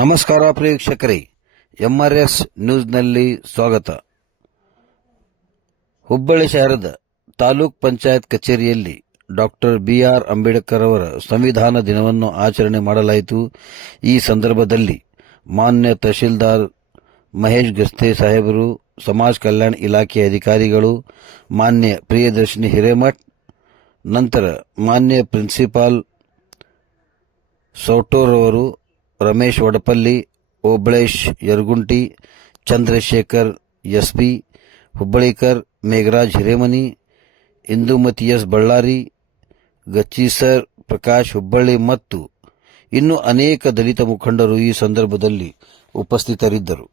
ನಮಸ್ಕಾರ ಪ್ರೇಕ್ಷಕರೇ, ಎಂಆರ್ಎಸ್ ನ್ಯೂಸ್ನಲ್ಲಿ ಸ್ವಾಗತ. ಹುಬ್ಬಳ್ಳಿ ಶಹರದ ತಾಲೂಕ್ ಪಂಚಾಯತ್ ಕಚೇರಿಯಲ್ಲಿ ಡಾಕ್ಟರ್ ಬಿಆರ್ ಅಂಬೇಡ್ಕರ್ ಅವರ ಸಂವಿಧಾನ ದಿನವನ್ನು ಆಚರಣೆ ಮಾಡಲಾಯಿತು. ಈ ಸಂದರ್ಭದಲ್ಲಿ ಮಾನ್ಯ ತಹಶೀಲ್ದಾರ್ ಮಹೇಶ್ ಗಸ್ತೆ ಸಾಹೇಬರು, ಸಮಾಜ ಕಲ್ಯಾಣ ಇಲಾಖೆ ಅಧಿಕಾರಿಗಳು, ಮಾನ್ಯ ಪ್ರಿಯದರ್ಶಿನಿ ಹಿರೇಮಠ್, ನಂತರ ಮಾನ್ಯ principal ಸೌಟೋರವರು, Ramesh ವಡಪಲ್ಲಿ, Obalesh ಯರಗುಂಟಿ, Chandrashekhar SP ಹುಬ್ಬಳ್ಳಿಕರ್, Megharaj Hiremani, Indumati S Ballari, ಗಚ್ಚೀಸರ್ Prakash Hubballi ಮತ್ತು ಇನ್ನೂ ಅನೇಕ ದಲಿತ ಮುಖಂಡರು ಈ ಸಂದರ್ಭದಲ್ಲಿ ಉಪಸ್ಥಿತರಿದ್ದರು.